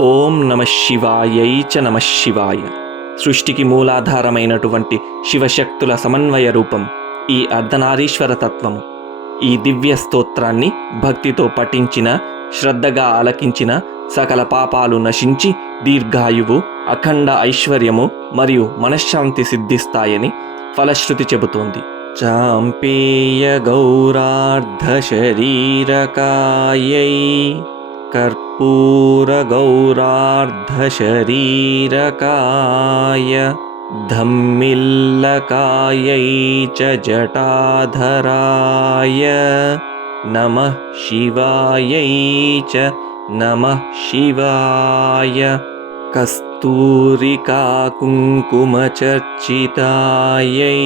ఓం నమ శివాయై చ నమ శివాయ. సృష్టికి మూలాధారమైనటువంటి శివశక్తుల సమన్వయ రూపం ఈ అర్ధనారీశ్వర తత్వము. ఈ దివ్య స్తోత్రాన్ని భక్తితో పఠించిన, శ్రద్ధగా ఆలకించిన సకల పాపాలు నశించి దీర్ఘాయువు, అఖండ ఐశ్వర్యము మరియు మనశ్శాంతి సిద్ధిస్తాయని ఫలశ్రుతి చెబుతోంది. చాంపేయ గౌరార్ధ శరీరకాయై कर्पूर गौरार्ध शरीरकाय धम्मिल्लकायै च जटाधराय नमः शिवायै च नमः शिवाय. कस्तूरिका कुङ्कुमचर्चितायै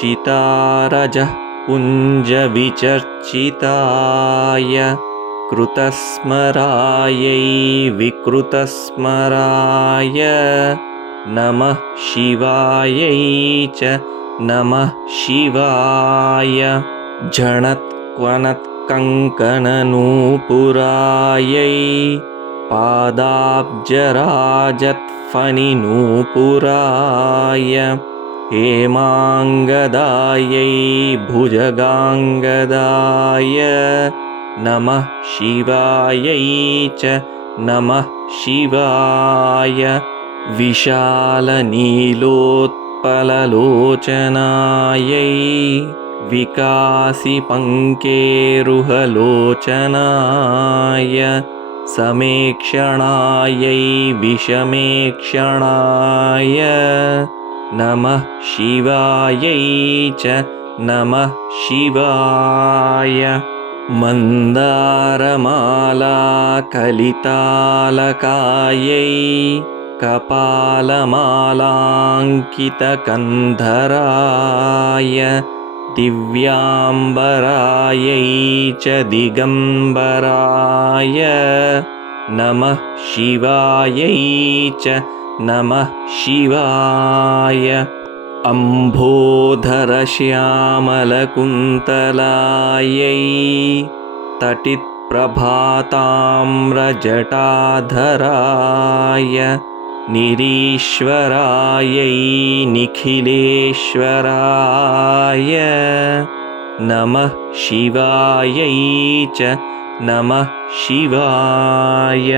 चितारजः पुञ्जविचर्चिताय कृतस्मरायै विकृतस्मराय नमः शिवायै च नमः शिवाय. झणत्क्वनत्कङ्कणनूपुरायै पादाब्जराजत्फणिनूपुराय हेमाङ्गदायै भुजगाङ्गदाय नमः शिवायै च नमः शिवाय. विशालनीलोत्पललोचनायै विकासिपङ्केरुहलोचनाय समेक्षणायै विषमेक्षणाय नमः शिवायै च नमः शिवाय. मन्दारमाला कलितालकायै कपालमालाङ्कितकन्धराय दिव्याम्बरायै च दिगम्बराय नमः शिवायै च नमः शिवाय. अम्भोधरश्यामलकुन्तलायै तटित्प्रभाताम्रजटाधराय निरीश्वरायै निखिलेश्वराय नमः शिवायै च नमः शिवाय.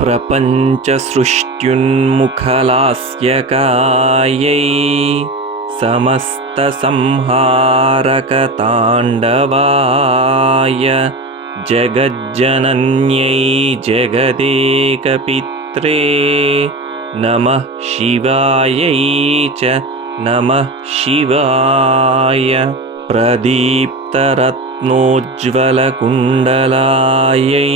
प्रपञ्चसृष्ट्युन्मुखलास्यकायै समस्तसंहारकताण्डवाय जगज्जनन्यै जगदेकपित्रे नमः शिवायै च नमः शिवाय. प्रदीप्तरत्नोज्ज्वलकुण्डलायै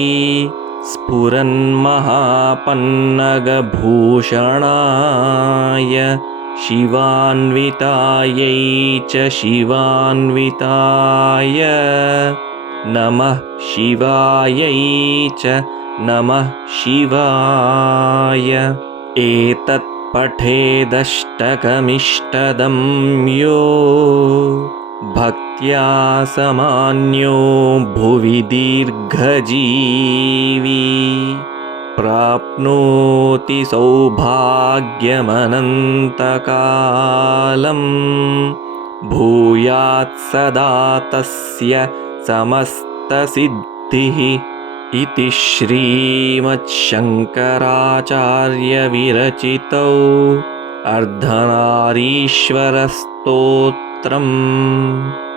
स्फुरन्महापन्नगभूषणाय शिवान्वितायै च शिवान्विताय नमः शिवायै च नमः शिवाय. एतत् पठेदष्टकमिष्टदं यो भक्त्या समान्यो भुवि दीर्घजीवी प्राप्नोति सौभाग्यमनन्तकालं भूयात् सदा तस्य समस्तसिद्धिः. इति श्रीमच्छङ्कराचार्यविरचितौ अर्धनारीश्वरस्तोत्रम्.